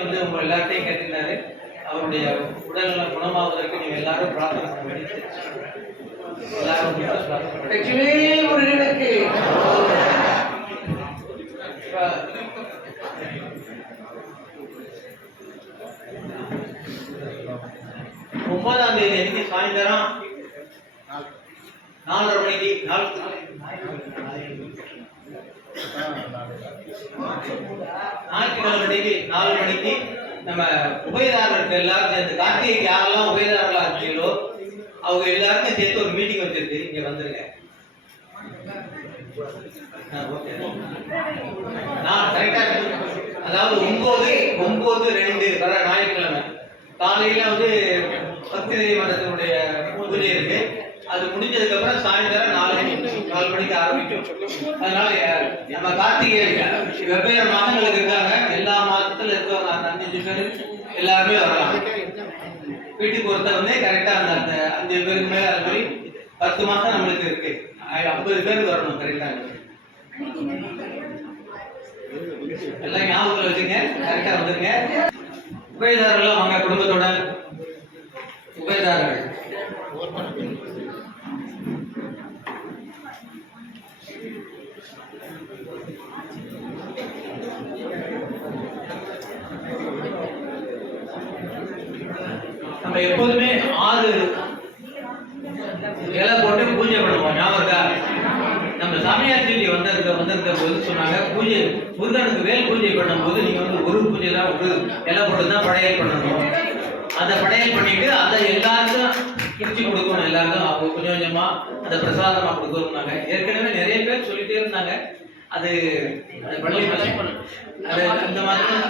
வந்து உங்க எல்லாத்தையும் கேட்டுக்கிறாரு. அவருடைய உடல் குணமாவதற்கு நீங்க எல்லாரும் பிரார்த்தனை பண்ண வேண்டியது. எல்லாரும் முருகனுக்கு 9ஆம் தேதி அன்னைக்கு சாயந்தரம் 4:30 மணிக்கு ஞாயிற்றுக்கிழமை 4 மணிக்கு நம்ம உபயதாரர்களுக்கு எல்லாரும் சேர்ந்து கார்த்திகைக்கு யாரெல்லாம் உபயதாரர்களா இருக்கீங்களோ அவங்க எல்லாருக்கும் சேர்த்து ஒரு மீட்டிங் வச்சிருக்கு. இங்க வந்துருங்க. அதாவது 9/2 வர ஞாயிற்றுக்கிழமை காலையில வந்து பக்தி மன்றத்தினுடைய பூஜை இருக்கு. அது முடிஞ்சதுக்கு அப்புறம் சாயந்தரம் 4 மணிக்கு ஆரம்பிக்கும். அதனால நம்ம கார்த்திகை வெவ்வேறு மாதங்களுக்கு இருக்காங்க. எல்லா மாதத்துல இருக்கவங்க அந்த 5 பேர் எல்லாருமே வரலாம். வீட்டுக்கு ஒருத்தர் வந்து கரெக்டா அந்த 5 பேருக்கு மேல அது மாதிரி 10 மாசம் நம்மளுக்கு இருக்கு. 50 பேர் வரணும் கரெக்டா. எல்லாம் ஞாபகத்தில் வச்சுங்க. கரெக்டா வந்துருங்க. உபயதாரர்கள் அவங்க குடும்பத்தோட உபயதாரர்கள் நம்ம எப்போதுமே 6 இலை போட்டு பூஜை பண்ணுவோம். ஞாபகம் நம்ம சாமியார் சீட்டி வந்திருக்க போது சொன்னாங்க, பூஜை முருகனுக்கு வேல் பூஜை பண்ணும்போது நீங்க வந்து ஒரு பூஜை தான் ஒரு இலை போட்டு தான் படையல் பண்ணணும். அந்த படையல் பண்ணிட்டு அதை எல்லாருக்கும் பிரிச்சு கொடுக்கணும். எல்லாருக்கும் அவங்க கொஞ்சம் கொஞ்சமா அந்த பிரசாதமா கொடுக்கணும்னாங்க. ஏற்கனவே நிறைய பேர் சொல்லிட்டே இருந்தாங்க. அது பள்ளி அது இந்த மாதம்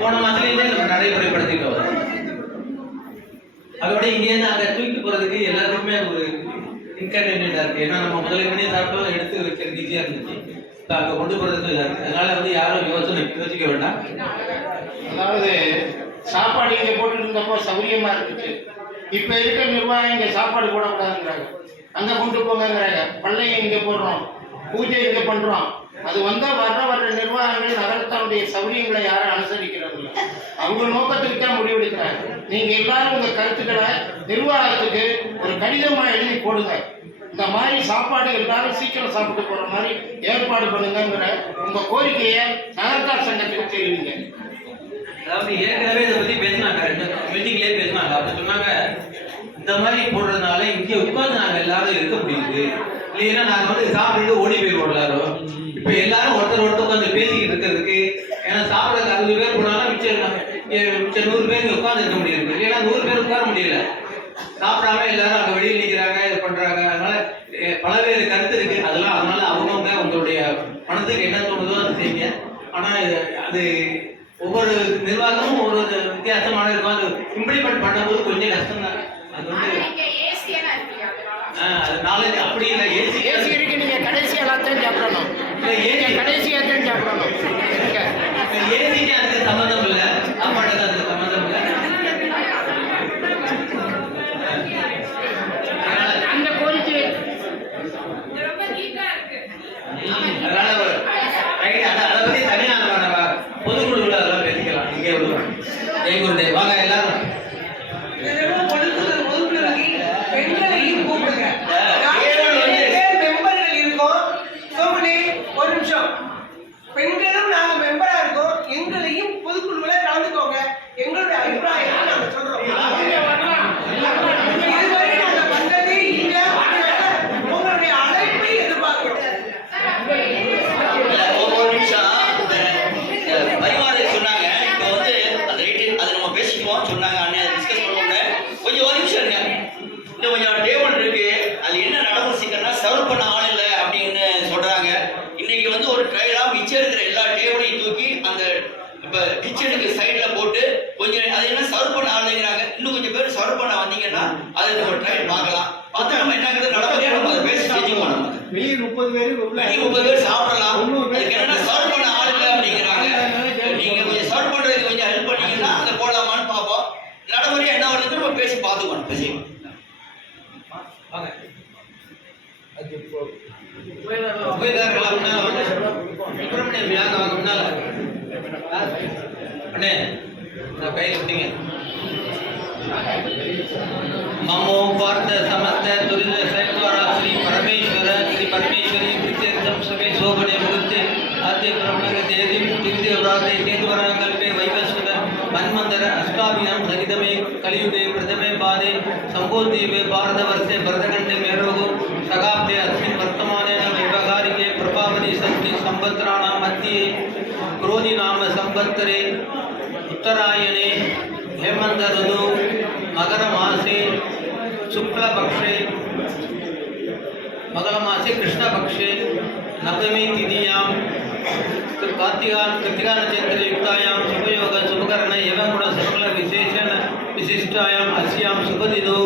போன மாதத்துலேயே நம்ம நடைமுறைப்படுத்திட்டோம். அதோட இங்கேருந்து அங்கே தூக்கி போறதுக்கு எல்லாத்துக்குமே ஒரு இன்கன்வீனியன்டா இருக்கு. ஏன்னா நம்ம முதல்ல சாப்பிட்டோம் எடுத்து வைக்கிறது ஈஸியா இருந்துச்சு. அங்கே கொண்டு போறதுக்கு இல்லை. அதனால வந்து யாரும் யோசிக்க வேண்டாம். அதாவது சாப்பாடு இங்கே போட்டுட்டு இருந்தப்போ சௌரியமா இருந்துச்சு. இப்போ இருக்கிற நிர்வாகம் இங்கே சாப்பாடு போடக்கூடாதுங்கிறாங்க. அங்கே கொண்டு போங்கிறாங்க. பள்ளையை இங்கே போடுறோம், பூஜை இங்கே பண்றோம். அது வந்தால் வர்ற நிர்வாகங்கள் நகரத்தினுடைய சௌரியங்களை யாரும் அனுசரிக்கிறது இல்லை. அவங்க நோக்கத்துக்கு தான் முடிவெடுக்கிறாங்க. நீங்க எல்லாரும் உங்க கருத்துக்களை நிர்வாகத்துக்கு ஒரு கடிதமாக எழுதி போடுங்க. இந்த மாதிரி சாப்பாடு எல்லாரும் சீக்கிரம் சாப்பிட்டு போற மாதிரி ஏற்பாடு பண்ணுங்கிற உங்க கோரிக்கையை நகரத்தார் சங்கத்துக்கு தெரிவிங்க. அதாவது ஏற்கனவே இதை பத்தி பேசினாங்க, மீட்டிங்லேயே பேசினாங்க. அப்படி சொன்னாங்க, இந்த மாதிரி போடுறதுனால இங்கே உட்காந்து நாங்கள் எல்லாரும் இருக்க முடியுது. இல்லைன்னா நாங்கள் வந்து சாப்பிட்டு ஓடி போயிடுவோம் எல்லாரும். இப்போ எல்லாரும் ஒருத்தர் உட்காந்து பேசிக்கிட்டு இருக்கிறதுக்கு, ஏன்னா சாப்பிட்றதுக்கு 60 பேர் போனாலும் மிச்சம் 100 பேர் உட்காந்து இருக்க முடியாது. இல்லைன்னா 100 பேர் உட்கார முடியல. சாப்பிடாம எல்லாரும் அங்கே வெளியில் நிற்கிறாங்க, இது பண்றாங்க. அதனால பலவேறு கருத்து இருக்கு. அதனால அவங்கவுங்க உங்களுடைய பணத்துக்கு என்ன தோணுதோ அது செய்யுங்க. ஆனா அது ஒவ்வொரு நிர்வாகமும் ஒரு வித்தியாசமான இருக்கும். அது இம்ப்ளிமெண்ட் பண்ணும்போது கொஞ்சம் கஷ்டம் தான். அது வந்து நாலேஜ் அப்படி இல்லை. ஏசி இருக்கு. நீங்க கடைசியாக தான் சாப்பிடணும். கடைசியாக தான் சாப்பிடணும். ஏசிக்கு அதுக்கு சம்மந்தம் இல்லை, சாப்பாட்டுக்கு அதுக்கு சம்மந்தம் இல்லை. அந்த கோரிக்கை அதனால அதை பத்தி தனியாக பொதுக்குழுவில் அதெல்லாம் பேசிக்கலாம். இங்கே விடுவோம். ஜெயகுருடைய வாங்க எல்லாரும். பெண்களும் நாங்க மெம்பரா இருக்கோம். எங்களையும் பொதுக்குழுவில் கலந்துக்கோங்க. எங்களுடைய அபிப்பிராயத்தை நாங்க சொல்றோம். இதுவரை நாங்க வந்ததே இல்லை. உங்களுடைய அழைப்பை எதிர்பார்க்கிறோம். ஒரு நிமிஷம் பரிமாறு சொன்னாங்க. இப்போ வந்து அது நம்ம பேசிக்குவோம் சொன்னாங்க. அண்ணே டிஸ்கஸ் பண்ணுவோங்க. கொஞ்சம் ஒரு நிமிஷம் இருங்க. இன்னும் கொஞ்சம் டேபிள் இருக்கு. அது என்ன நடைமுறை சிக்கல்னா சர்வ் பண்ண ஆள் இல்லை அப்படின்னு சொல்றாங்க. இன்னைக்கு வந்து ஒரு ட்ரையலாக மிச்சம் இருக்கிற எல்லா டேபிளையும் தூக்கி அந்த இப்போ கிச்சனுக்கு சைடில் போட்டு கொஞ்சம் அது என்ன சர்வ் பண்ண ஆளுங்கிறாங்க. இன்னும் கொஞ்சம் பேர் சர்வ் பண்ண வந்தீங்கன்னா அதை நம்ம ட்ரையல் பார்க்கலாம். பார்த்தா நம்ம என்னங்கிறது நடப்பதே நம்ம அதை பேசி செஞ்சுக்குவோம். நம்ம வெளியே 30 பேர் சாப்பிடலாம். அதுக்கு என்னன்னா சர்வ் பண்ண ஆள் இல்லை அப்படிங்கிறாங்க. நீங்க கொஞ்சம் சர்வ் பண்றதுக்கு கொஞ்சம் ஹெல்ப் பண்ணீங்கன்னா அதை போடலாமான்னு பார்ப்போம். நடைமுறையாக என்ன வருதுன்னு நம்ம பேசி பார்த்துக்கணும். பேசி உபயதாரர்கள் முன்னால வந்து சுப்பிரமணியம் விழாக்கு முன்னால அண்ணே நான் கையில் விட்டீங்க. ममो पार्थ समस्त तुरित सैत्वरा श्री परमेश्वर श्री परमेश्वरी कृत्यर्थम समे शोभने मुहूर्ते आद्य ब्रह्मके देवी तिरुदे व्राते केतुवरा कल्पे वैवस्वत मन्वंतर अष्टाभियां सहितमे कलियुगे प्रथमे पादे संभोदीपे भारतवर्षे भरतखण्डे मेरोगो शकाब्दे अस्मिन् वर्तमानेन वैवहारिके प्रभावति सन्ति संवत्सराणां मध्ये क्रोधि नाम संवत्सरे उत्तरायणे हेमंत ऋतु मकर मासे शुक्ल पक्षे कृष्ण पक्षे नवमी तिथियां कार्तिका नक्षत्र युक्तायां शुभयोग शुभकरण एवं गुण सकल विशेषण विशिष्टायां अस्यां शुभतिथौ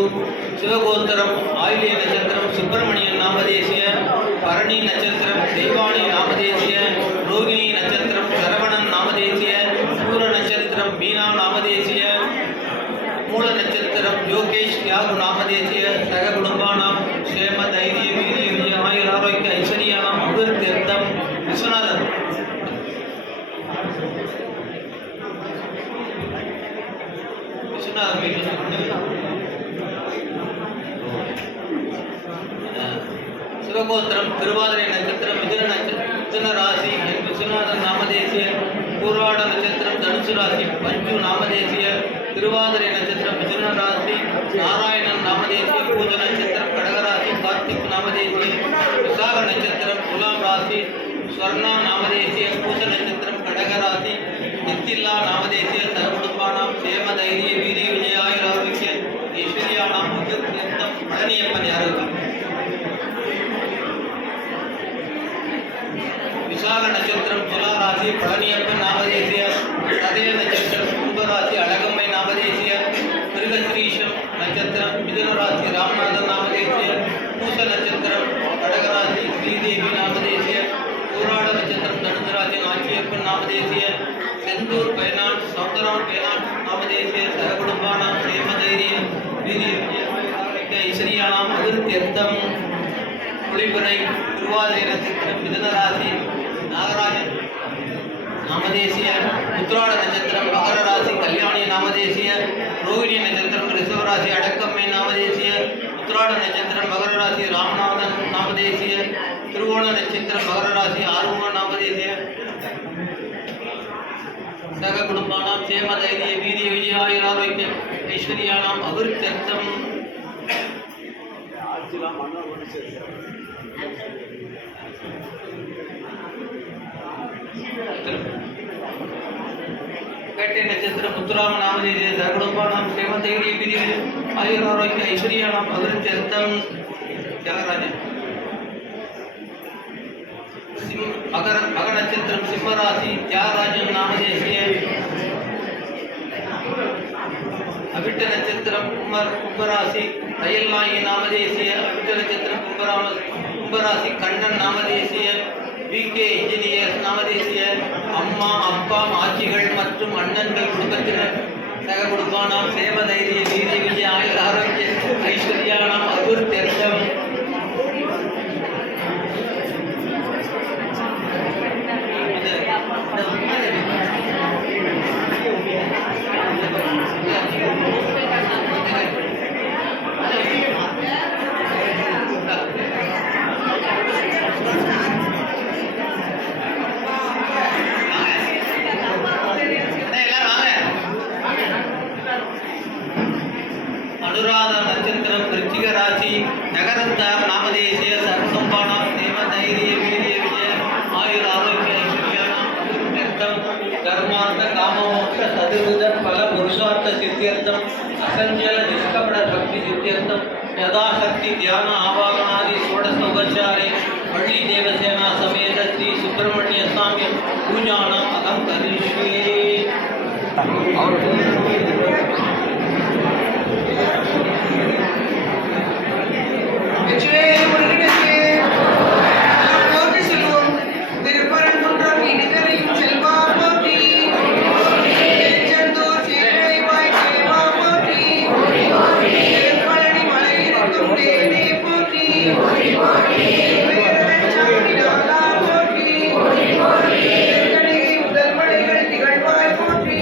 शिवगोत्रम आयल्य नक्षत्रम सुब्रह्मण्यन नामधेयस्य भरणी नक्षत्रम देवानी नामधेयस्य रोहिणी नक्षत्रम शरवणन नामधेयस्य पूर्व नक्षत्रम मीना नामधेयस्य मूल नक्षत्रम योगेश त्यागु नामधेयस्य सह कुटुंबानां क्षेम धैर्य वीर्य विजय आयुर आरोग्य ऐश्वर्यानां अभिवृद्ध्यर्थम विश्वनाथन शिवगोत्रम तिरुवादिरे नक्षत्रम मिथुन राशि विश्वनाथन नामधेयस्य पूर्वाड नक्षत्रम धनुसु राशि पंचु नामधेयस्य तिरुवादिरे नक्षत्रम मिथुन राशि नारायणन नामधेयस्य पूज नक्षत्रम खड्ग राशि कार्तिक नामधेयस्य विशाख नक्षत्रम तुला राशि स्वर्णा नामधेयस्य पूज नक्षत्रम खड्ग राशि नित्तिल्ला नामधेयस्य सर्वकुटुंबानां क्षेम धैर्य वीर्य विजय आयुर आरोग्य ऐश्वर्याणां अभिवृद्ध्यर्थम पळनियप्पन यारु विशाख नक्षत्रम तुला राशि पळनियप्पन नामधेयस्य तदय नक्षत्रम कुंभ राशि अळगम्मै नामधेयस्य मृगश्रीशम नक्षत्रम मिथुन राशि रामनाथन नामधेयस्य पूष नक्षत्रम खड्ग राशि श्रीदेवी नामधेयस्य पूराड नक्षत्रम धनुसु राशि नाचियप्पन नामधेयस्य सेंदूर पैनाट सौंदराम पैनाट नामधेयस्य सहकुटुंबानां क्षेम धैर्य वीर्य आरोग्य ऐश्वर्याणां अभिवृद्ध्यर्थम कुलिपुरै तिरुवादिरे नक्षत्रम मिथुन राशि नागराजन नामधेयस्य उत्तरायण नक्षत्रम मकर राशि कल्याणी नामधेयस्य रोहिणी नक्षत्रम ऋषभ राशि अडकम्मै नामधेयस्य उत्तरायण नक्षत्रम मकर राशि रामनाथन नामधेयस्य तिरुवोण नक्षत्रम मकर राशि आरुण नामधेयस्य सह कुटुंबानां क्षेम धैर्य वीर्य विजय आयुर आरोग्य ऐश्वर्याणाम् अभिवृद्ध्यर्थम कटे नक्षत्रम उत्तराम नामधेयस्य सहकुटुंबानां क्षेम धैर्य वीर्य आयुर आरोग्य ऐश्वर्याणाम् अभिवृद्ध्यर्थम त्यागराजन मकर नक्षत्रम सिंह राशि त्यागराजन नामधेयस्य अभिट्ट नक्षत्रम कुंभ राशि अयल्नायि नामधेयस्य अभिट्ट नक्षत्रम कुंभ राशि कण्णन नामधेयस्य விகே இன்ஜினியர்ஸ் நாமதேசிய அம்மா அப்பா ஆட்சிகள் மற்றும் அண்ணன்கள் குடும்பத்தினர் சக குடும்பானாம் சேம தைரிய வீரிய விஜய ஆயுர் ஆரோக்கிய ஐஸ்வர்யானாம் அபிவிருத்தியர்த்தம் अनुराधा नक्षत्रम वृश्चिक राशि नगरद्वार नामधेयस्य सर्वसंपानां क्षेम धैर्य वीर्य विजय आयुर आरोग्य ऐश्वर्याणां अभिवृद्ध्यर्थम धर्मार्थ काममोक्ष सद्बुद्ध फल पुरुषार्थ सिद्ध्यर्थम असंख्य निष्कपट भक्ति सिद्ध्यर्थम यथाशक्ति ध्यान आवाहनादि षोडश उपचारे पल्ली देवसेना समेत श्री सुब्रह्मण्य स्वामी पूजानाम् अहं करिष्ये திருப்பரங்குன்றம் இடுகரையும் செல்வா போற்றி செந்தூர் சீர்களை வாய் தேவா போற்றி திருப்பழனி மலை இருக்கும் தேனே போற்றி சாமி நாதா போற்றி முதல் மலைகள் திகழ்வாய் போற்றி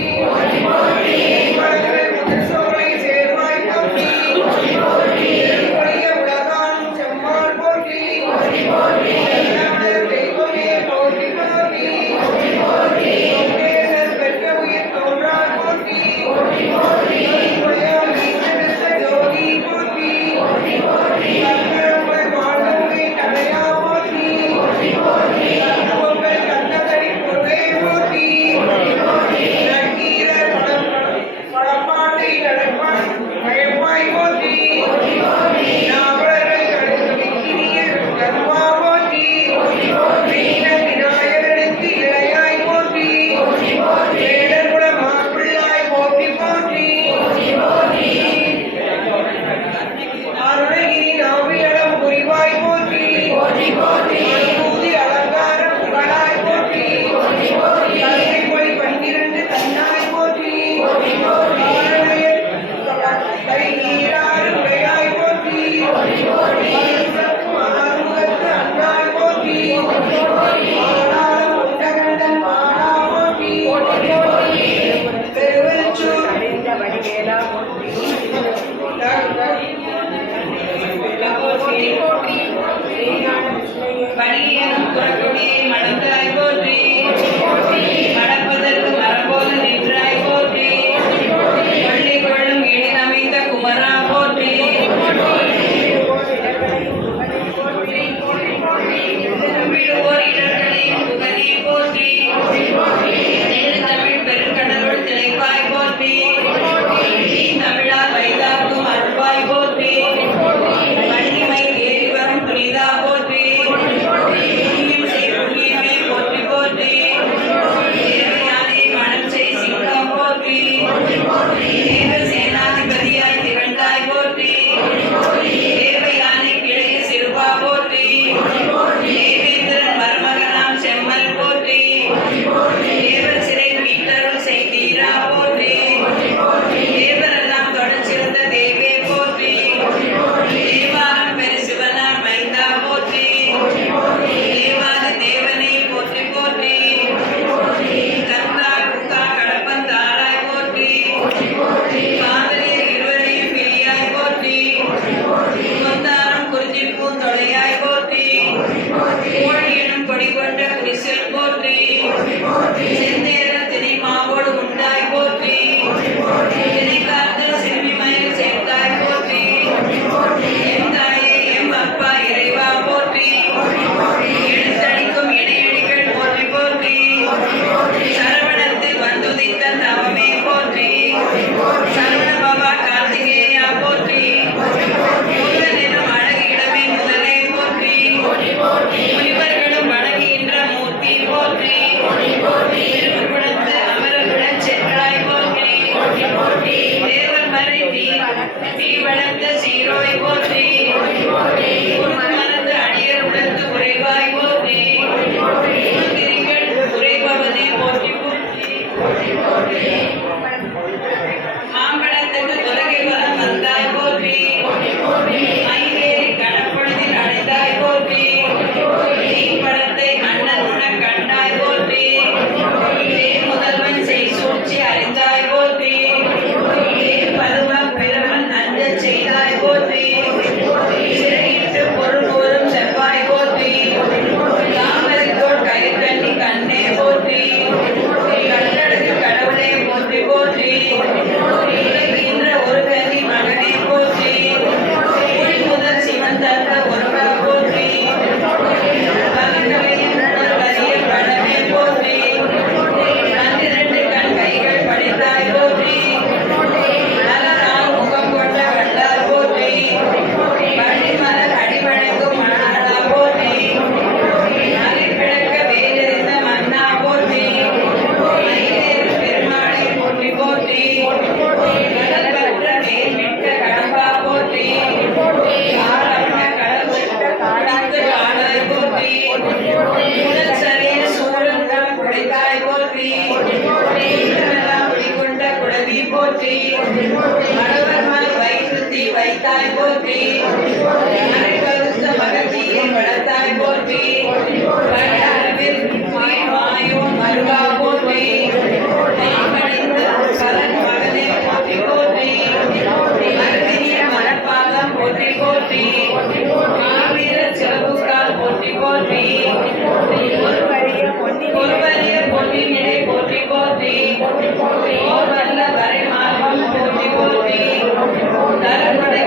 நீ வளர்த்த சீரோய் போற்றி மனது அடியர் உடத்து உறைவாய் போற்றி திரிகள் உறைபவனே போற்றி போற்றி மாம்பழத்துக்கு துலகை வரம் வந்தாய் போற்றி ஐவேரி கடற்பொழுதில் அடைந்தாய் போற்றி நீ படத்தை அண்ணன் உனக் கண்டாய் போற்றி முதல்வன் செய் சூழ்ச்சி அறிந்தாய் போற்றி பருவம் பிறவன் அஞ்சச் செய்தாய் போற்றி சிறையிட்டு பொருள் கூறும் செவ்வாய் போற்றி தாமரைத்தோள் கயிற்கண்ணி கண்ணே போற்றி கட்டழகு கடவுளே போற்றி போற்றி உலகின்ற ஒரு கன்னி மகனே போற்றி முதல் சிவன் தந்த ஒருவா போற்றி பகக்கலையின் முதல் வரிய பழமே போற்றி பன்னிரண்டு கண் கைகள் படைத்தாய் போற்றி மலரால் முகம் கொண்ட வண்டார் போற்றி வள்ளிமலர் அடிவணங்கும் மணாளா போற்றி மலைப்பிழக்க வேலெறிந்த மன்னா போற்றி மயிலேறு பெருமாளை போற்றி போற்றி கடல் பற்ற மேல் விட்ட கடம்பா போற்றி காலம்ன கடல் விட்ட காடாத்து காடாய் போற்றி முதல் சரிய சூழல்கள் குடைத்தாய் போற்றி ஈரமெல்லாம் குடிகொண்ட குழவி போற்றி மடவர்மன் வயிற்றுத்தி வைத்தாய் போற்றி மறை கருத்த மகத்தீயை வளர்த்தாய் போற்றி கடலளவில் மாயோன் மருகா போற்றி கணிந்த கலன் மகனே போற்றி போற்றி மறுவிரிய மலர்பாதம் போற்றி போற்றி மாவீர சிறப்புக்கால் போற்றி போற்றி ஒருவரிய பொன்னினிடை போற்றி போற்றி ஓர் வல்ல வரை மார்பம் போற்றி போற்றி தரமுடை